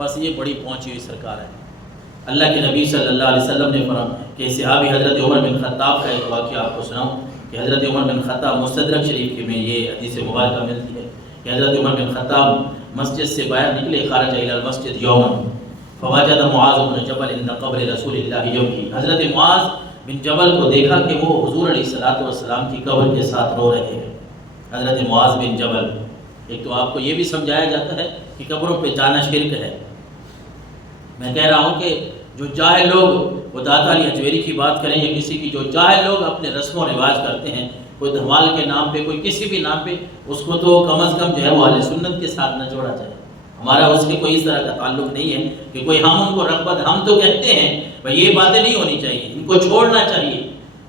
بس یہ بڑی پہنچی ہوئی سرکار ہے۔ اللہ کے نبی صلی اللہ علیہ وسلم نے فرمایا کہ صحابی حضرت عمر بن خطاب کا ایک واقعہ آپ کو سناؤں کہ حضرت عمر بن خطاب مستدرک شریف میں یہ حدیث مبارکہ ملتی ہے کہ حضرت عمر بن خطاب مسجد سے باہر نکلے، خارج الی المسجد یوما فوجد معاذ بن جبل عند قبر رسول اللہ یبکی۔ حضرت معاذ بن جبل کو دیکھا کہ وہ حضور علیہ الصلوۃ والسلام کی قبر کے ساتھ رو رہے ہیں۔ حضرت معاذ بن جبل، ایک تو آپ کو یہ بھی سمجھایا جاتا ہے کہ قبروں پہ جانا شرک ہے۔ میں کہہ رہا ہوں کہ جو جاہل لوگ وہ داتا علی حجویری کی بات کریں یا کسی کی، جو جاہل لوگ اپنے رسم و رواج کرتے ہیں، کوئی دھمال کے نام پہ، کوئی کسی بھی نام پہ، اس کو تو کم از کم جو ہے وہ اہل سنت کے ساتھ نہ جوڑا جائے۔ ہمارا اس کے کوئی اس طرح کا تعلق نہیں ہے کہ کوئی ہم ان کو رغبت، ہم تو کہتے ہیں بھائی یہ باتیں نہیں ہونی چاہیے، ان کو چھوڑنا چاہیے۔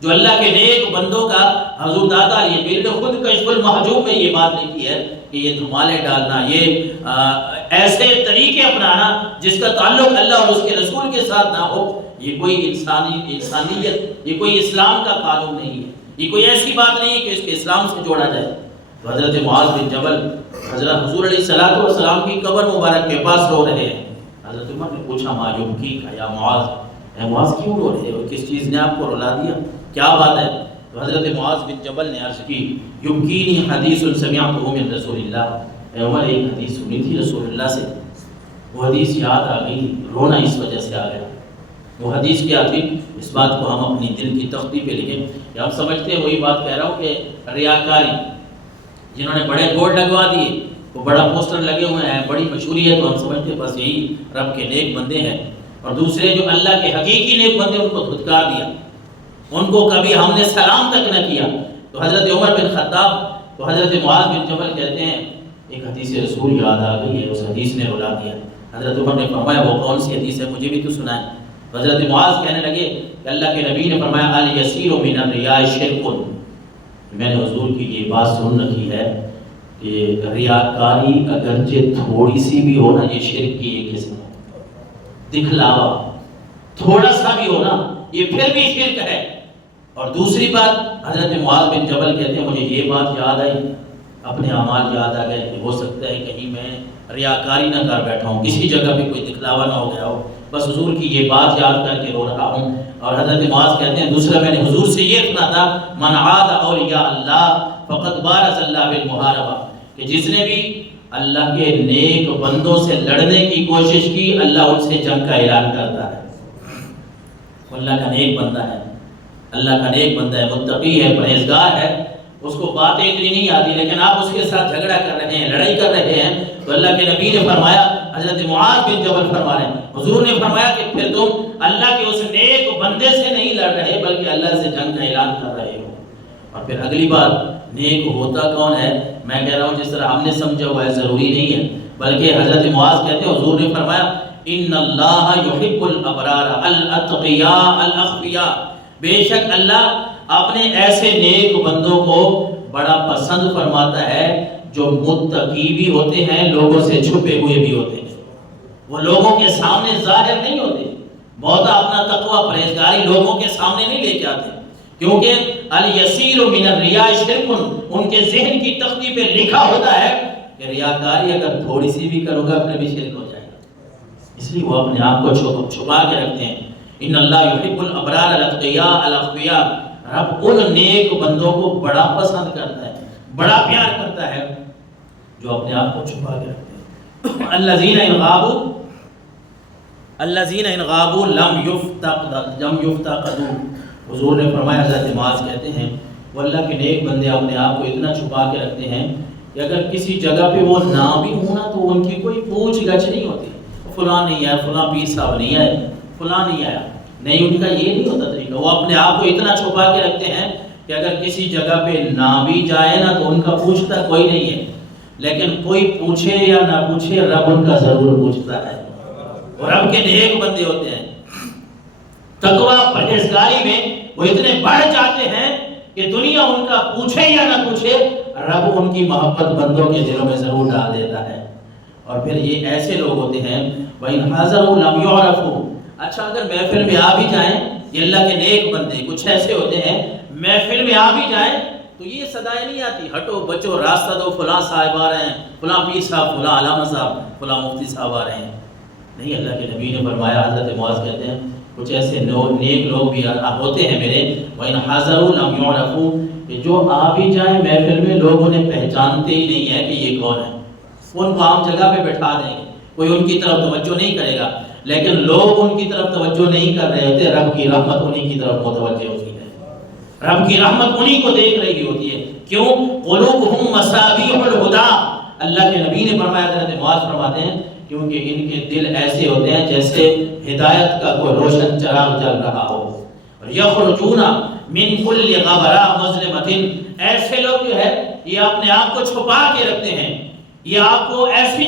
جو اللہ کے نیک بندوں کا حضور داتا علی حجویری نے خود کشف المحجوب میں یہ بات لکھی ہے کہ یہ دھمالے ڈالنا، یہ ایسے طریقے اپنانا جس کا تعلق اللہ اور اس کے رسول کے ساتھ نہ ہو، یہ کوئی انسانیت، یہ کوئی اسلام کا قانون نہیں ہے، یہ کوئی ایسی بات نہیں ہے کہ اس کے اسلام سے جوڑا جائے۔ تو حضرت معاذ بن جبل حضرت حضور علیہ الصلوۃ والسلام کی قبر مبارک کے پاس رو رہے ہیں۔ حضرت عمر نے پوچھا ما یبکیک یا معاذ، اے معاذ کیوں رو رہے ہو؟ کس چیز نے آپ کو رلا دیا؟ کیا بات ہے؟ تو حضرت معاذ بن جبل نے عرض کی یبکینی حدیث سمعتہ من رسول اللہ، اے عمر ایک حدیث سنی تھی رسول اللہ سے، وہ حدیث یاد آ گئی، رونا اس وجہ سے آ گیا۔ وہ حدیث کیا تھی؟ اس بات کو ہم اپنی دل کی تختی پہ لکھیں کہ ہم سمجھتے ہیں، وہی بات کہہ رہا ہوں کہ ریاکاری، جنہوں نے بڑے بورڈ لگوا دیے، وہ بڑا پوسٹر لگے ہوئے ہیں، بڑی مشہوری ہے، تو ہم سمجھتے ہیں بس یہی رب کے نیک بندے ہیں، اور دوسرے جو اللہ کے حقیقی نیک بندے ان کو دھتکار دیا، ان کو کبھی ہم نے سلام تک نہ کیا۔ تو حضرت عمر بن خطاب، تو حضرت معاذ بن جبل کہتے ہیں ایک حدیث رسول یاد آ گئی ہے، اس حدیث نے رلا دیا۔ حضرت عمر نے فرمایا وہ کون سی حدیث ہے؟ مجھے بھی تو سنائیں۔ حضرت معاذ کہنے لگے کہ اللہ کے نبی نے فرمایا الیسیر من الریاء شرک۔ میں نے حضور کی یہ بات سن رکھی ہے کہ ریاکاری اگرچہ تھوڑی سی بھی ہو نا، یہ شرک کی ایک قسم ہے، دکھلاوا تھوڑا سا بھی ہو نا، یہ پھر بھی شرک ہے۔ اور دوسری بات، حضرت معاذ بن جبل کہتے ہیں مجھے یہ بات یاد آئی، اپنے اعمال یاد آ گئے کہ ہو سکتا ہے کہیں میں ریاکاری نہ کر بیٹھا ہوں، کسی جگہ پہ کوئی دکھلاوا نہ ہو گیا ہو، بس حضور کی یہ بات یاد کر کے رو رہا ہوں۔ اور حضرت معاذ کہتے ہیں دوسرا میں نے حضور سے یہ سنا تھا من عاد اولیاء اللہ فقد بارز اللہ بالمحاربہ، کہ جس نے بھی اللہ کے نیک بندوں سے لڑنے کی کوشش کی، اللہ ان سے جنگ کا اعلان کرتا ہے۔ اللہ کا نیک بندہ ہے، اللہ کا نیک بندہ ہے، متقی ہے، پرہیزگار ہے، اس کو باتیں اتنی نہیں آتی، لیکن آپ اس کے ساتھ جھگڑا کر رہے ہیں، لڑائی کر رہے ہیں، تو اللہ کے نبی نے فرمایا، حضرت معاذ بن جبل فرما رہے ہیں، حضور نے فرمایا کہ پھر تم اللہ کے اس نیک بندے سے نہیں لڑ رہے بلکہ اللہ سے جنگ کا اعلان کر رہے ہو۔ اور پھر اگلی بات، نیک ہوتا کون ہے؟ میں کہہ رہا ہوں جس طرح ہم نے سمجھا ہوا ہے ضروری نہیں ہے، بلکہ حضرت معاذ کہتے ہیں حضور نے فرمایا ان اللہ یحب الابرار الاتقیاء الاخفیاء، بے شک اللہ اپنے ایسے نیک بندوں کو بڑا پسند فرماتا ہے جو متقی بھی ہوتے ہیں، لوگوں سے چھپے ہوئے بھی ہوتے ہیں، وہ لوگوں کے سامنے ظاہر نہیں ہوتے، بہت اپنا تقوی پرہیزگاری لوگوں کے سامنے نہیں لے کے آتے، کیونکہ الیسیر من الریاء شرک، ان کے ذہن کی تختی پہ لکھا ہوتا ہے کہ ریاکاری اگر تھوڑی سی بھی کرو گا پھر بھی شرک ہو جائے گا، اس لیے وہ اپنے آپ کو چھپا کے رکھتے ہیں۔ ان اللہ یحب الابرار الاتقیاء الاخفیاء، رب ان نیک بندوں کو بڑا پسند کرتا ہے، بڑا پیار کرتا ہے جو اپنے آپ کو چھپا کے رکھتے ہیں۔ الذین ان غابوا لم یفتقدوا، حضور نے فرمایا، حضرت معاذ کہتے ہیں وہ اللہ کے نیک بندے اپنے آپ کو اتنا چھپا کے رکھتے ہیں کہ اگر کسی جگہ پہ وہ نہ بھی ہونا تو ان کی کوئی پوچھ گچھ نہیں ہوتی، فلاں نہیں آیا، فلاں پیر صاحب نہیں آئے، فلاں نہیں آیا، نہیں، ان کا یہ نہیں ہوتا طریقہ، وہ اپنے آپ کو اتنا چھپا کے رکھتے ہیں کہ اگر کسی جگہ پہ نہ بھی جائے نا تو ان کا پوچھتا کوئی نہیں ہے، لیکن کوئی پوچھے یا نہ پوچھے رب ان کا ضرور پوچھتا ہے، اور رب کے نیک بندے ہوتے ہیں، تقوی پرہیزگاری میں وہ اتنے بڑھ جاتے ہیں کہ دنیا ان کا پوچھے یا نہ پوچھے رب ان کی محبت بندوں کے دلوں میں ضرور ڈال دیتا ہے۔ اور پھر یہ ایسے لوگ ہوتے ہیں وَإِنْ حَضَرُوا لَمْ يُعْرَفُوا، اچھا اگر محفل میں آ بھی جائیں، یہ اللہ کے نیک بندے کچھ ایسے ہوتے ہیں محفل میں آ بھی جائیں تو یہ صدائیں نہیں آتی ہٹو بچو راستہ دو، فلاں صاحب آ رہے ہیں، فلاں پیر صاحب، فلاں علامہ صاحب، فلاں مفتی صاحب آ رہے ہیں، نہیں، اللہ کے نبی نے فرمایا، حضرت معاذ کہتے ہیں کچھ ایسے نیک لوگ بھی ہوتے ہیں میرے، وَإِنْ حَضَرُوا لَمْ يُعْرَفُوا، کہ جو آ بھی جائیں محفل میں لوگ انہیں پہچانتے ہی نہیں ہیں کہ یہ کون ہے، ان کو عام جگہ پہ بٹھا دیں گے، کوئی ان کی طرف توجہ نہیں کرے گا، لیکن لوگ ان کی طرف توجہ نہیں کر رہے ہوتے، رب کی رحمت انہی کی طرف متوجہ ہوتی ہے، رب کی رحمت انہی کو دیکھ رہی ہوتی ہے۔ کیوں؟ قلوبہم مصابیح الہدی، اللہ کے نبی نے فرمایا، حضرت معاذ فرماتے ہیں کیونکہ ان کے دل ایسے ہوتے ہیں جیسے ہدایت کا کوئی روشن چراغ جل رہا ہو۔ یخرجون من کل غبراء مظلمۃ، ایسے لوگ جو ہے یہ اپنے آپ کو چھپا کے رکھتے ہیں، یہ آپ کو ایسی